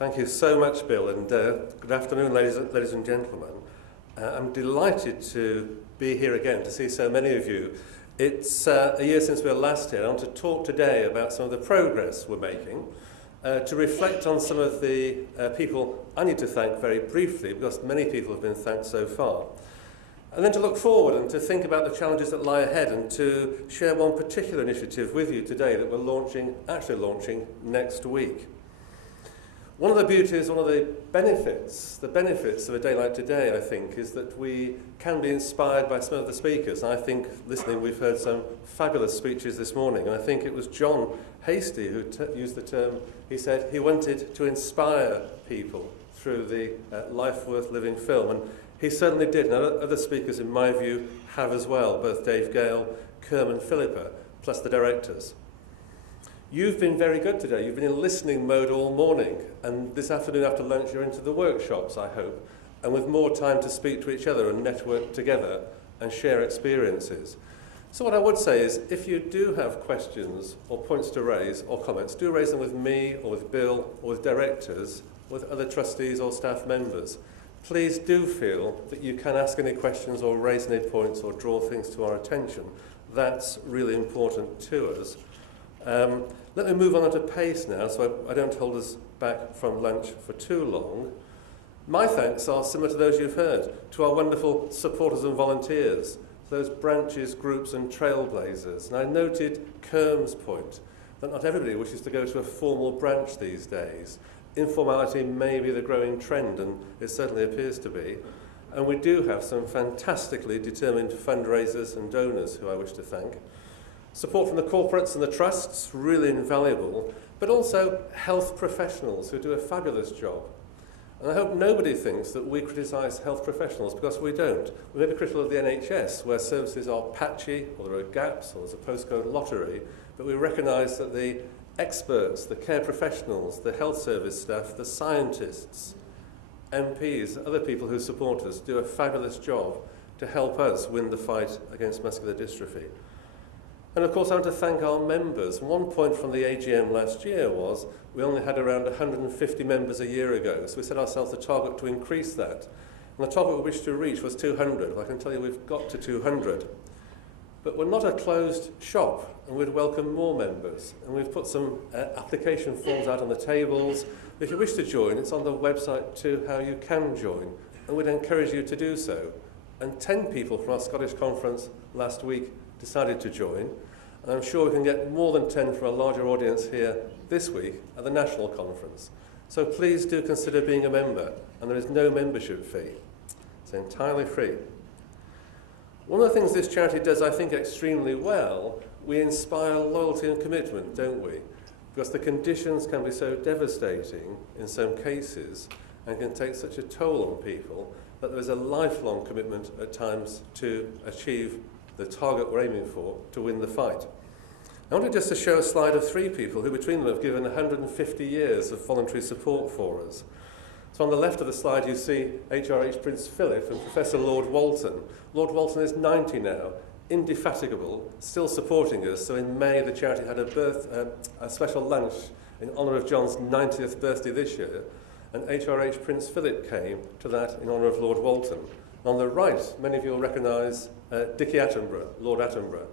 Thank you so much, Bill, and good afternoon, ladies and gentlemen. I'm delighted to be here again, to see so many of you. It's a year since we were last here. I want to talk today about some of the progress we're making, to reflect on some of the people I need to thank very briefly, because many people have been thanked so far. And then to look forward and to think about the challenges that lie ahead, and to share one particular initiative with you today that we're actually launching next week. One of the beauties, one of the benefits of a day like today, I think, is that we can be inspired by some of the speakers. I think, listening, we've heard some fabulous speeches this morning, and I think it was John Hastie who used the term, he said he wanted to inspire people through the Life Worth Living film, and he certainly did, and other speakers, in my view, have as well, both Dave Gale, Kerman Philippa, plus the directors. You've been very good today. You've been in listening mode all morning, and this afternoon after lunch you're into the workshops, I hope, and with more time to speak to each other and network together and share experiences. So what I would say is, if you do have questions or points to raise or comments, do raise them with me or with Bill or with directors, with other trustees or staff members. Please do feel that you can ask any questions or raise any points or draw things to our attention. That's really important to us. Let me move on at a pace now, so I don't hold us back from lunch for too long. My thanks are similar to those you've heard, to our wonderful supporters and volunteers, those branches, groups and trailblazers. And I noted Kerm's point, that not everybody wishes to go to a formal branch these days. Informality may be the growing trend, and it certainly appears to be. And we do have some fantastically determined fundraisers and donors who I wish to thank. Support from the corporates and the trusts, really invaluable, but also health professionals who do a fabulous job. And I hope nobody thinks that we criticise health professionals, because we don't. We may be critical of the NHS, where services are patchy, or there are gaps, or there's a postcode lottery, but we recognise that the experts, the care professionals, the health service staff, the scientists, MPs, other people who support us do a fabulous job to help us win the fight against muscular dystrophy. And of course I want to thank our members. One point from the AGM last year was we only had around 150 members a year ago, so we set ourselves a target to increase that. And the target we wished to reach was 200. I can tell you we've got to 200. But we're not a closed shop, and we'd welcome more members. And we've put some application forms out on the tables. If you wish to join, it's on the website too, how you can join. And we'd encourage you to do so. And 10 people from our Scottish conference last week decided to join, and I'm sure we can get more than 10 for a larger audience here this week at the national conference. So please do consider being a member, and there is no membership fee. It's entirely free. One of the things this charity does, I think, extremely well, we inspire loyalty and commitment, don't we? Because the conditions can be so devastating in some cases and can take such a toll on people that there is a lifelong commitment at times to achieve the target we're aiming for, to win the fight. I wanted just to show a slide of 3 people who between them have given 150 years of voluntary support for us. So on the left of the slide you see HRH Prince Philip and Professor Lord Walton. Lord Walton is 90 now, indefatigable, still supporting us. So in May the charity had a special lunch in honour of John's 90th birthday this year, and HRH Prince Philip came to that in honour of Lord Walton. On the right, many of you will recognise Dickie Attenborough, Lord Attenborough.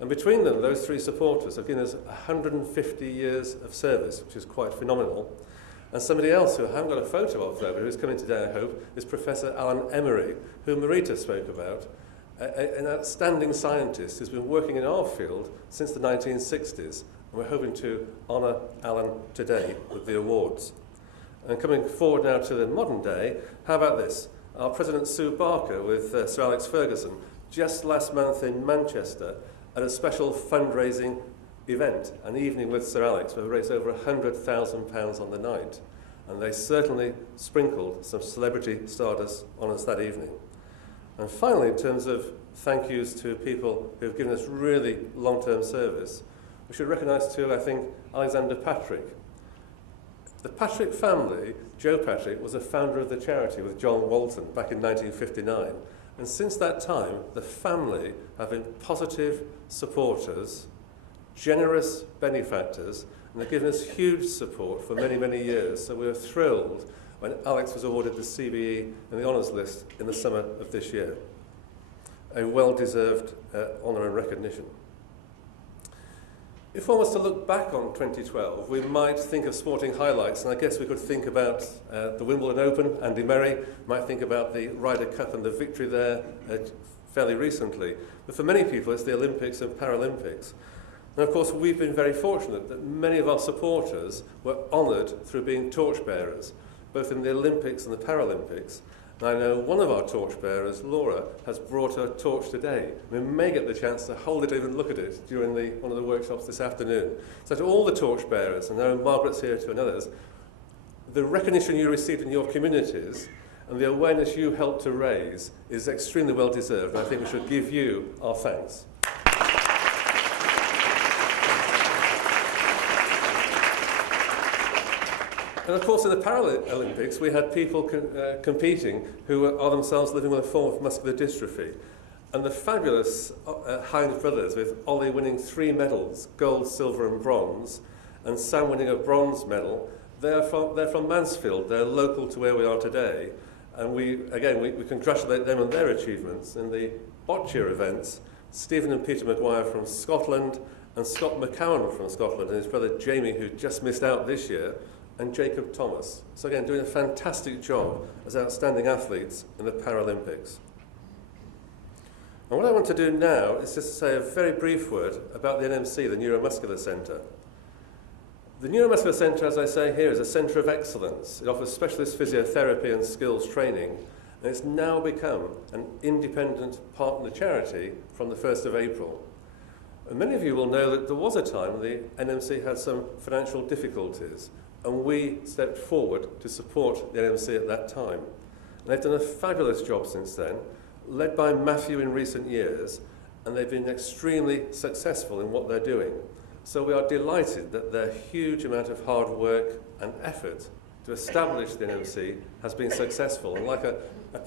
And between them, those 3 supporters have given us 150 years of service, which is quite phenomenal. And somebody else who I haven't got a photo of there, but who's coming today, I hope, is Professor Alan Emery, who Marita spoke about, an outstanding scientist who's been working in our field since the 1960s. And we're hoping to honour Alan today with the awards. And coming forward now to the modern day, how about this? Our President Sue Barker with Sir Alex Ferguson just last month in Manchester at a special fundraising event, an evening with Sir Alex, where we raised over £100,000 on the night. And they certainly sprinkled some celebrity stardust on us that evening. And finally, in terms of thank yous to people who have given us really long-term service, we should recognise too, I think, Alexander Patrick. The Patrick family, Joe Patrick, was a founder of the charity with John Walton back in 1959. And since that time, the family have been positive supporters, generous benefactors, And they've given us huge support for many, many years. So we were thrilled when Alex was awarded the CBE and the honours list in the summer of this year. A well-deserved honour and recognition. If one was to look back on 2012, we might think of sporting highlights, and I guess we could think about the Wimbledon Open, Andy Murray, might think about the Ryder Cup and the victory there fairly recently. But for many people, it's the Olympics and Paralympics. And of course, we've been very fortunate that many of our supporters were honoured through being torchbearers, both in the Olympics and the Paralympics. And I know one of our torchbearers, Laura, has brought her torch today. We may get the chance to hold it or even look at it during one of the workshops this afternoon. So to all the torchbearers, and I know Margaret's here too and others, the recognition you received in your communities and the awareness you helped to raise is extremely well deserved. And I think we should give you our thanks. And of course, in the Paralympics, we had people competing who are themselves living with a form of muscular dystrophy. And the fabulous Hind brothers, with Ollie winning 3 medals, gold, silver and bronze, and Sam winning a bronze medal, they're from Mansfield. They're local to where we are today. And we congratulate them on their achievements. In the boccia events, Stephen and Peter Maguire from Scotland, and Scott McCowan from Scotland, and his brother Jamie, who just missed out this year, and Jacob Thomas. So again, doing a fantastic job as outstanding athletes in the Paralympics. And what I want to do now is just to say a very brief word about the NMC, the Neuromuscular Centre. The Neuromuscular Centre, as I say here, is a centre of excellence. It offers specialist physiotherapy and skills training, and it's now become an independent partner charity from the 1st of April. And many of you will know that there was a time when the NMC had some financial difficulties, and we stepped forward to support the NMC at that time. And they've done a fabulous job since then, led by Matthew in recent years, and they've been extremely successful in what they're doing. So we are delighted that their huge amount of hard work and effort to establish the NMC has been successful. And like a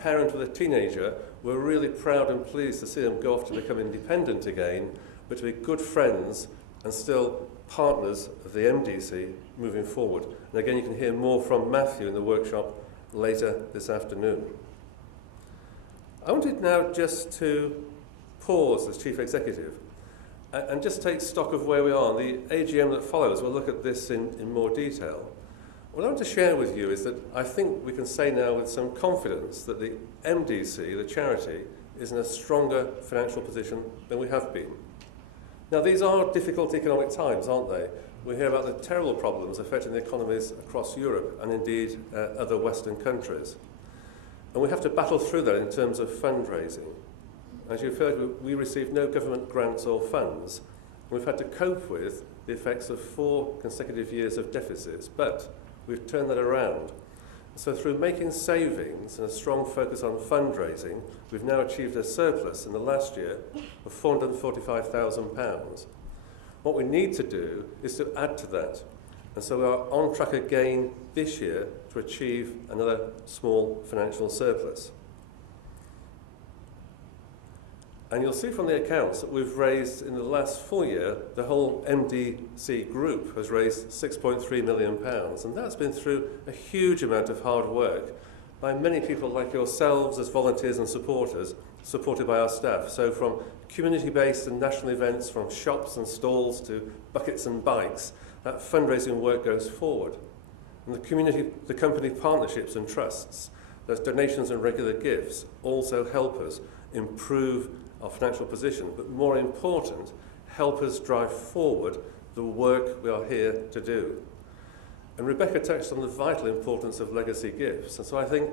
parent with a teenager, we're really proud and pleased to see them go off to become independent again, but to be good friends and still partners of the MDC moving forward. And again, you can hear more from Matthew in the workshop later this afternoon. I wanted now just to pause as Chief Executive and just take stock of where we are. The AGM that follows, we'll look at this in more detail. What I want to share with you is that I think we can say now with some confidence that the MDC, the charity, is in a stronger financial position than we have been. Now, these are difficult economic times, aren't they? We hear about the terrible problems affecting the economies across Europe and indeed other Western countries. And we have to battle through that in terms of fundraising. As you've heard, we received no government grants or funds. We've had to cope with the effects of 4 consecutive years of deficits, but we've turned that around. So through making savings and a strong focus on fundraising, we've now achieved a surplus in the last year of £445,000. What we need to do is to add to that. And so we are on track again this year to achieve another small financial surplus. And you'll see from the accounts that we've raised in the last full year, the whole MDC group has raised £6.3 million. And that's been through a huge amount of hard work by many people like yourselves as volunteers and supporters, supported by our staff. So from community-based and national events, from shops and stalls to buckets and bikes, that fundraising work goes forward. And the company partnerships and trusts, those donations and regular gifts also help us improve our financial position, but more important, help us drive forward the work we are here to do. And Rebecca touched on the vital importance of legacy gifts. And so I think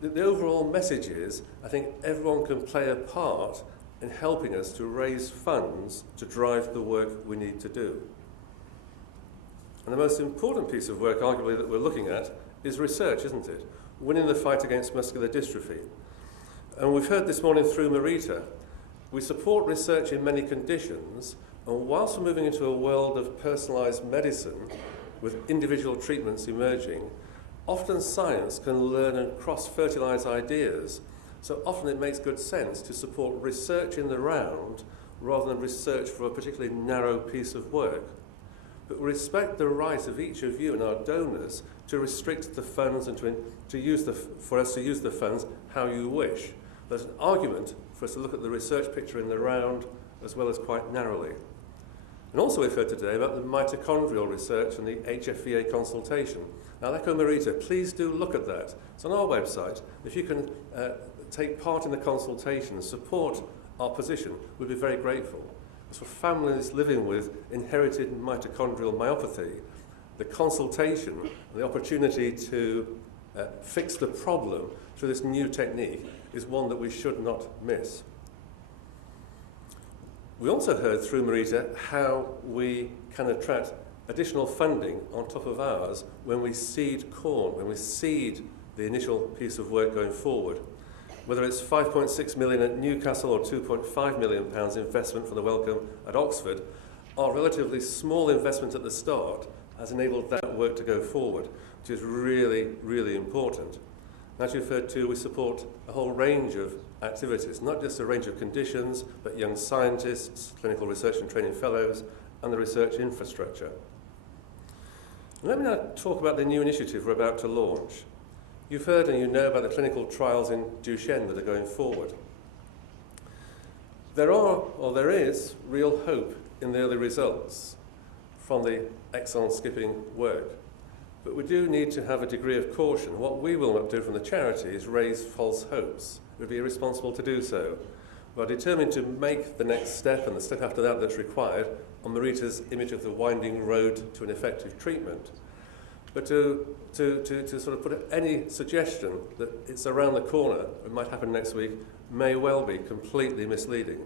the overall message is, I think everyone can play a part in helping us to raise funds to drive the work we need to do. And the most important piece of work, arguably, that we're looking at is research, isn't it? Winning the fight against muscular dystrophy. And we've heard this morning through Marita, we support research in many conditions, and whilst we're moving into a world of personalised medicine with individual treatments emerging, often science can learn and cross-fertilise ideas. So often it makes good sense to support research in the round rather than research for a particularly narrow piece of work. but we respect the right of each of you and our donors to restrict the funds and for us to use the funds how you wish. There's an argument for us to look at the research picture in the round as well as quite narrowly. And also we've heard today about the mitochondrial research and the HFVA consultation. Now, Echo Marita, please do look at that. It's on our website. If you can take part in the consultation and support our position, we'd be very grateful. As for families living with inherited mitochondrial myopathy, the consultation and the opportunity to fix the problem through this new technique is one that we should not miss. We also heard through Marita how we can attract additional funding on top of ours when we seed corn, when we seed the initial piece of work going forward. Whether it's 5.6 million at Newcastle or 2.5 million pounds investment for the Wellcome at Oxford, our relatively small investment at the start has enabled that work to go forward, which is really, really important. As you've heard too, we support a whole range of activities, not just a range of conditions, but young scientists, clinical research and training fellows, and the research infrastructure. And let me now talk about the new initiative we're about to launch. You've heard and you know about the clinical trials in Duchenne that are going forward. There is real hope in the early results from the exon skipping work. But we do need to have a degree of caution. What we will not do from the charity is raise false hopes. It would be irresponsible to do so. We are determined to make the next step and the step after that that's required on Marita's image of the winding road to an effective treatment. But to sort of put any suggestion that it's around the corner, it might happen next week, may well be completely misleading.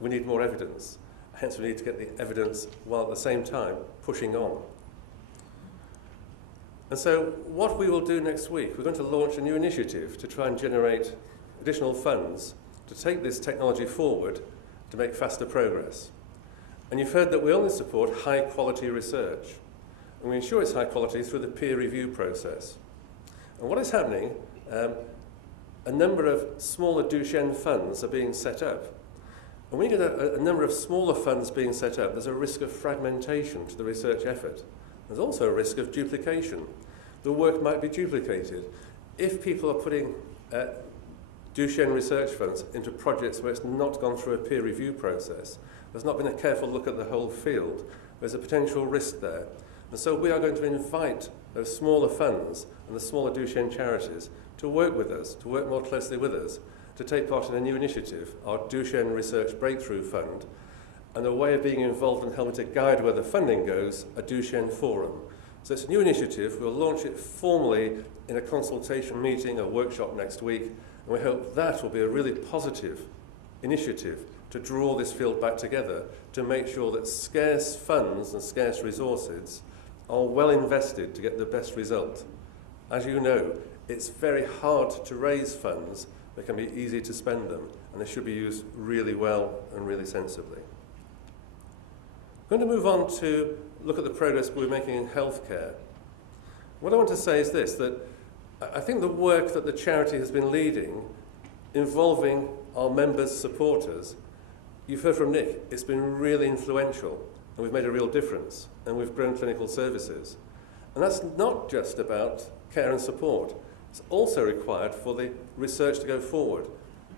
We need more evidence. Hence we need to get the evidence while at the same time pushing on. And so what we will do next week, we're going to launch a new initiative to try and generate additional funds to take this technology forward to make faster progress. And you've heard that we only support high quality research. And we ensure it's high quality through the peer review process. And what is happening, a number of smaller Duchenne funds are being set up. And when you get a number of smaller funds being set up, there's a risk of fragmentation to the research effort. There's also a risk of duplication. The work might be duplicated. If people are putting Duchenne research funds into projects where it's not gone through a peer review process, there's not been a careful look at the whole field, there's a potential risk there. And so we are going to invite those smaller funds and the smaller Duchenne charities to work with us, to work more closely with us, to take part in a new initiative, our Duchenne Research Breakthrough Fund, and a way of being involved in helping to guide where the funding goes, a Duchenne Forum. So it's a new initiative. We'll launch it formally in a consultation meeting, a workshop next week, and we hope that will be a really positive initiative to draw this field back together, to make sure that scarce funds and scarce resources are well invested to get the best result. As you know, it's very hard to raise funds, but it can be easy to spend them, and they should be used really well and really sensibly. I'm going to move on to look at the progress we're making in healthcare. What I want to say is this, that I think the work that the charity has been leading, involving our members' supporters, you've heard from Nick, it's been really influential, and we've made a real difference, and we've grown clinical services. And that's not just about care and support. It's also required for the research to go forward.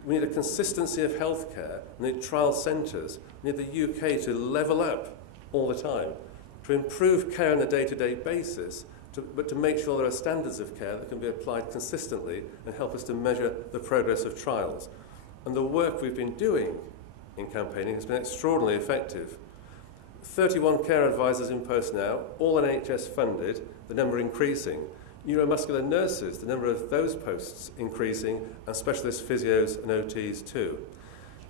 We need a consistency of healthcare, we need trial centres, we need the UK to level up all the time, to improve care on a day-to-day basis, but to make sure there are standards of care that can be applied consistently and help us to measure the progress of trials. And the work we've been doing in campaigning has been extraordinarily effective. 31 care advisors in post now, all NHS funded, the number increasing. Neuromuscular nurses, the number of those posts increasing, and specialist physios and OTs too.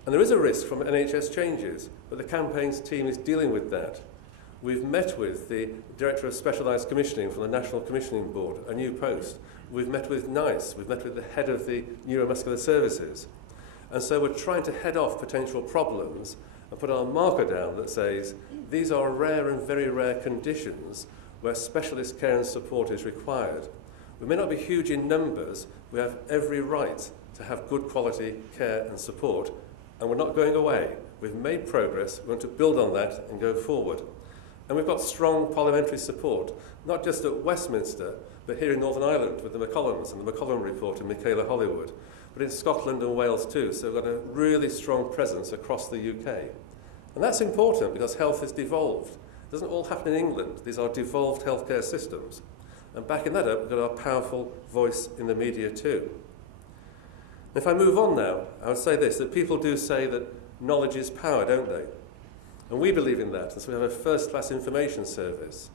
And there is a risk from NHS changes, but the campaigns team is dealing with that. We've met with the Director of Specialised Commissioning from the National Commissioning Board, a new post. We've met with NICE, we've met with the head of the Neuromuscular Services. And so we're trying to head off potential problems and put our marker down that says, these are rare and very rare conditions where specialist care and support is required. We may not be huge in numbers, we have every right to have good quality care and support, and we're not going away. We've made progress, we want to build on that and go forward. And we've got strong parliamentary support, not just at Westminster, but here in Northern Ireland with the McCollums and the McCollum Report and Michaela Hollywood, but in Scotland and Wales too. So we've got a really strong presence across the UK. And that's important because health is devolved. It doesn't all happen in England. These are devolved healthcare systems. And backing that up, we've got our powerful voice in the media too. If I move on now, I would say this, that people do say that knowledge is power, don't they? And we believe in that, and so we have a first-class information service.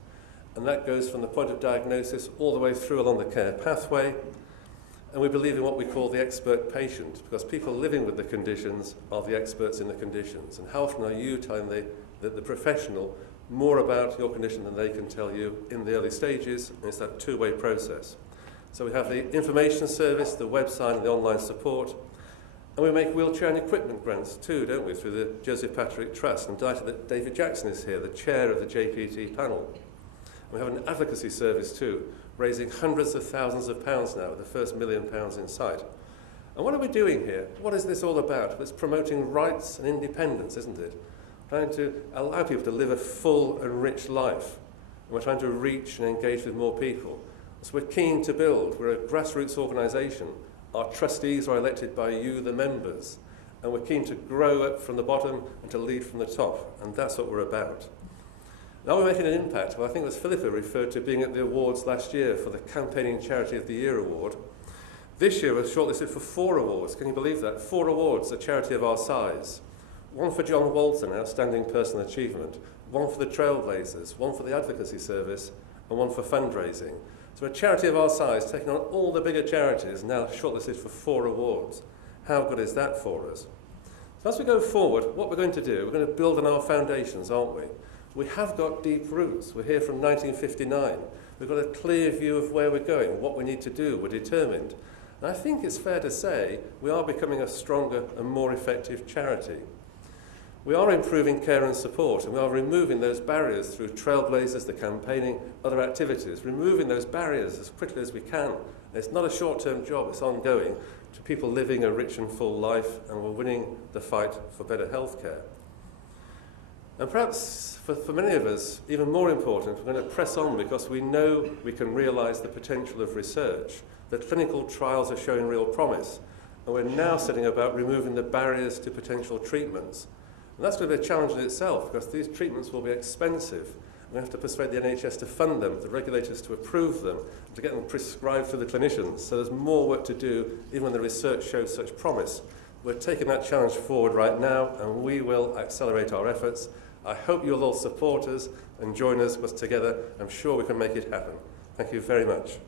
And that goes from the point of diagnosis all the way through along the care pathway. And we believe in what we call the expert patient, because people living with the conditions are the experts in the conditions. And how often are you telling the professional more about your condition than they can tell you in the early stages? And it's that two-way process. So we have the information service, the website and the online support. And we make wheelchair and equipment grants too, don't we, through the Joseph Patrick Trust. I'm delighted that David Jackson is here, the chair of the JPT panel. And we have an advocacy service too, raising hundreds of thousands of pounds now, with the first £1 million in sight. And what are we doing here? What is this all about? It's promoting rights and independence, isn't it? Trying to allow people to live a full and rich life. And we're trying to reach and engage with more people. So we're keen to build. We're a grassroots organisation. Our trustees are elected by you, the members. And we're keen to grow up from the bottom and to lead from the top. And that's what we're about. Now we're making an impact. Well, I think as Philippa referred to being at the awards last year for the Campaigning Charity of the Year award. This year we're shortlisted for 4 awards. Can you believe that? 4 awards, a charity of our size. 1 for John Walton, Outstanding Personal Achievement. 1 for the Trailblazers. 1 for the Advocacy Service. And 1 for fundraising. So a charity of our size, taking on all the bigger charities, now shortlisted for 4 awards. How good is that for us? So as we go forward, what we're going to do, we're going to build on our foundations, aren't we? We have got deep roots. We're here from 1959. We've got a clear view of where we're going, what we need to do. We're determined. And I think it's fair to say we are becoming a stronger and more effective charity. We are improving care and support, and we are removing those barriers through Trailblazers, the campaigning, other activities, removing those barriers as quickly as we can. And it's not a short-term job, it's ongoing, to people living a rich and full life, and we're winning the fight for better healthcare. And perhaps for many of us, even more important, we're going to press on because we know we can realise the potential of research. The clinical trials are showing real promise, and we're now setting about removing the barriers to potential treatments. And that's going to be a challenge in itself because these treatments will be expensive. We have to persuade the NHS to fund them, the regulators to approve them, to get them prescribed for the clinicians. So there's more work to do, even when the research shows such promise. We're taking that challenge forward right now, and we will accelerate our efforts. I hope you'll all support us and join us, because together I'm sure we can make it happen. Thank you very much.